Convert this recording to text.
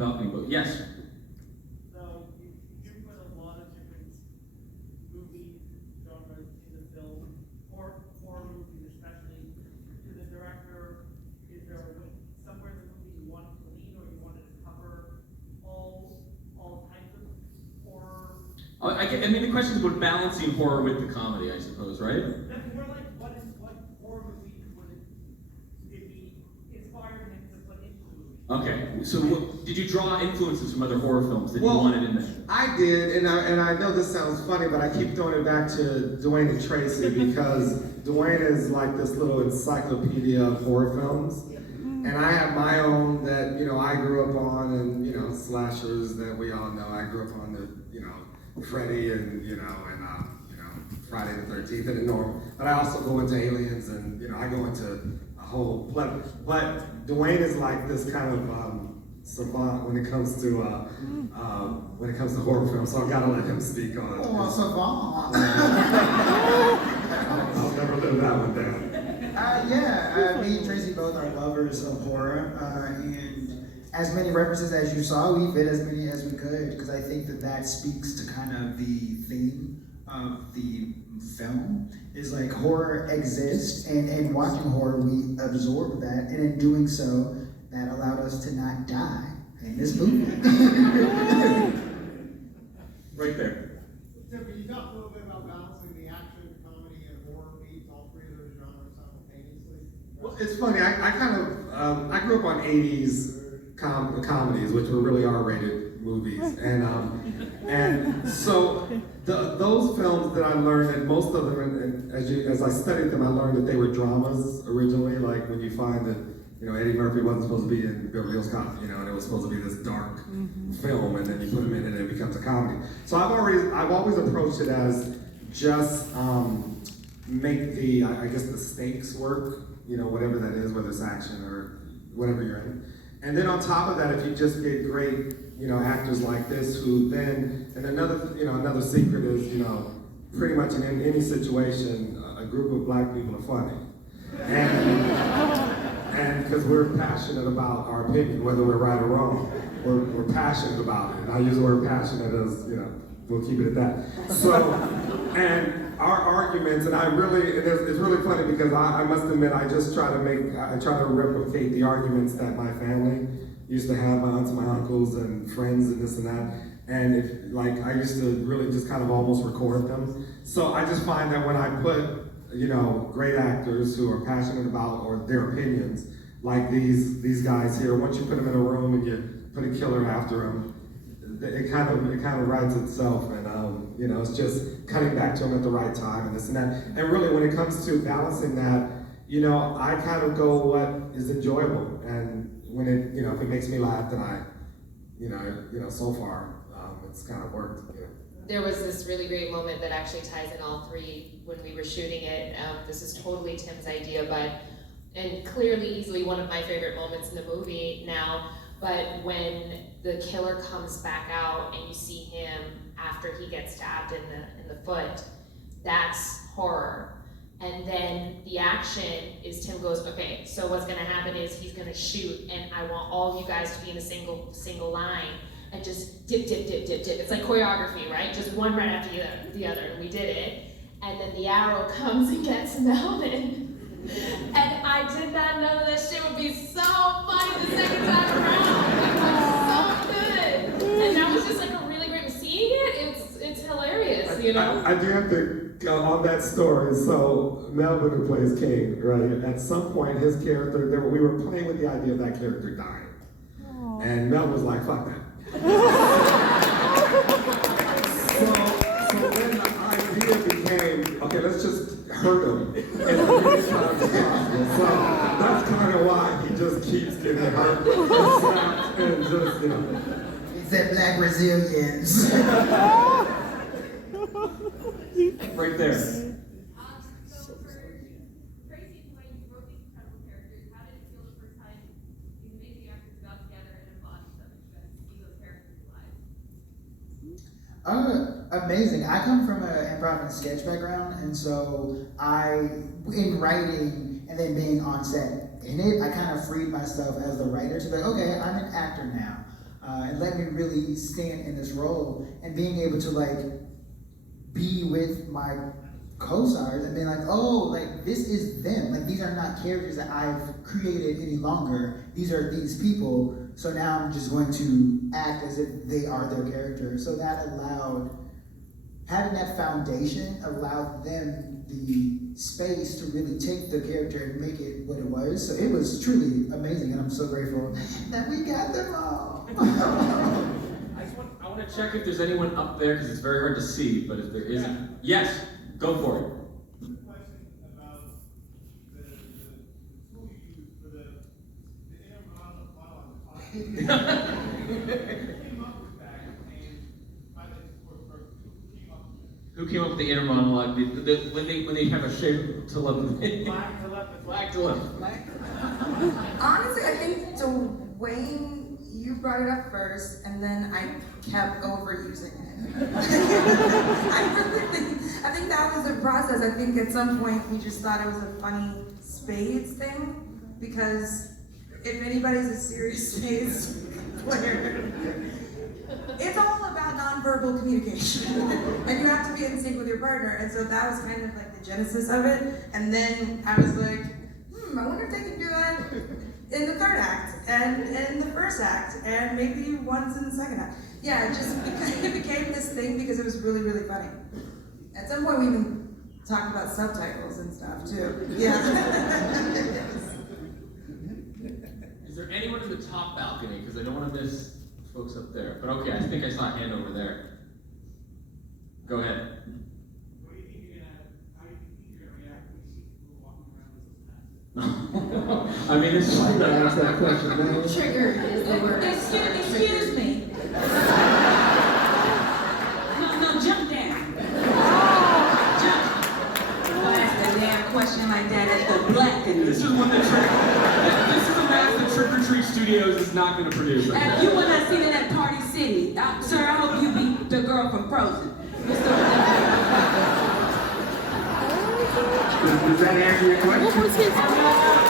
Balcony book. Yes. So you put a lot of different movie genres in the film, or horror movies especially. To the director, is there somewhere in the movie you wanted to lean, or you wanted to cover all types of horror? I mean, the question is about balancing horror with the comedy, I suppose, right? That's more like what horror movie would it be inspiring him to put into the movie? Okay, so did you draw influences from other horror films that you wanted in there? I did, and I know this sounds funny, but I keep throwing it back to Dwayne and Tracy because Dwayne is like this little encyclopedia of horror films. And I have my own that, I grew up on, and, slashers that we all know. I grew up on the, Freddy and, Friday the 13th and the norm. But I also go into aliens and, I go into a whole plethora. But Dwayne is like this kind of savant when it comes to horror films, so I've got to let him speak on it. Oh, savant. I'll never live that one down. Me and Tracy both are lovers of horror, and as many references as you saw, we fit as many as we could, because I think that speaks to kind of the theme of the film, is like horror exists, and in watching horror, we absorb that, and in doing so, that allowed us to not die in this movie. Right there. Tim, can you talk a little bit about balancing the action, comedy, and horror beats, all three of those genres simultaneously? Well, it's funny. I kind of I grew up on '80s comedies, which were really R-rated movies, and so those films that I learned, and most of them, and as I studied them, I learned that they were dramas originally. Like when you find that Eddie Murphy wasn't supposed to be in Beverly Hills Cop, and it was supposed to be this dark film, and then you put him in it and it becomes a comedy. So I've always approached it as just make the the stakes work, whatever that is, whether it's action or whatever you're in. And then on top of that, if you just get great, actors like this who then, and another secret is, pretty much in any situation, a group of black people are funny. And because we're passionate about our opinion, whether we're right or wrong, we're passionate about it. And I use the word passionate as, we'll keep it at that. So, and our arguments, and it's really funny because I must admit, I try to replicate the arguments that my family used to have, my aunts and my uncles and friends and this and that. And I used to really just kind of almost record them. So I just find that when I put, great actors who are passionate about or their opinions, like these guys here, once you put them in a room and you put a killer after them, it kind of writes itself, and it's just cutting back to them at the right time and this and that. And really, when it comes to balancing that, I kind of go what is enjoyable, and when it, if it makes me laugh, then so far it's kind of worked. There was this really great moment that actually ties in all three when we were shooting it. This is totally Tim's idea, and clearly, easily one of my favorite moments in the movie now. But when the killer comes back out and you see him after he gets stabbed in the foot, that's horror. And then the action is Tim goes, okay, so what's gonna happen is he's gonna shoot, and I want all of you guys to be in a single line and just dip, dip, dip, dip, dip. It's like choreography, right? Just one right after the other, and we did it. And then the arrow comes and gets Melvin. And I did not know that shit would be so funny the second time around. It was so good. And that was just like a really great, seeing it, it's hilarious, I do have to go on that story. So Melvin, who plays King, right? At some point, his character, we were playing with the idea of that character dying. Aww. And Melvin was like, fuck that. So then the idea became, okay, let's just hurt him as many times as possible. So that's kind of why he just keeps getting hurt and slapped and just, It's that black Brazilians. Right there. So for Tracy and Dwayne, you wrote these incredible characters. How did it feel the first time these amazing actors got together and embodied them and you got to see those characters live? Amazing. I come from an improv and sketch background, and so in writing and then being on set in it, I kind of freed myself as the writer to be like, okay, I'm an actor now. and let me really stand in this role, and being able to like be with my co-stars and being like, oh, like this is them. Like these are not characters that I've created any longer. These are these people. So now I'm just going to act as if they are their character. So that allowed, having that foundation allowed them the space to really take the character and make it what it was. So it was truly amazing, and I'm so grateful that we got them all. I want to check if there's anyone up there because it's very hard to see, but if there isn't, yes, go for it. Question about the tool you use for the inner monologue. Who came up with that, and by the support person, who came up with it? Who came up with the inner monologue? When they have a shape to love, black to love. Honestly, I think Dwayne, you brought it up first, and then I kept overusing it. I think that was the process. I think at some point we just thought it was a funny spades thing, because if anybody's a serious spades player, it's all about nonverbal communication, and you have to be in sync with your partner. And so that was kind of like the genesis of it. And then I was like, I wonder if they can do that in the third act, and in the first act, and maybe once in the second act. Yeah, it became this thing because it was really, really funny. At some point we even talked about subtitles and stuff too. Yeah. Is there anyone in the top balcony? Because I don't want to miss folks up there. But okay, I think I saw a hand over there. Go ahead. What do you think how do you think you're gonna react when you see people walking around with those masks? I mean, it's Why you gotta ask that question, man? Triggered is the word. Excuse me. No, jump down. Jump. Don't ask a damn question like that at the black This community. is what this is a math that Trick or Treat Studios is not going to produce. Right And now. you were not seen in that Party City. Sir, I hope you beat the girl from Frozen. Does that answer your question?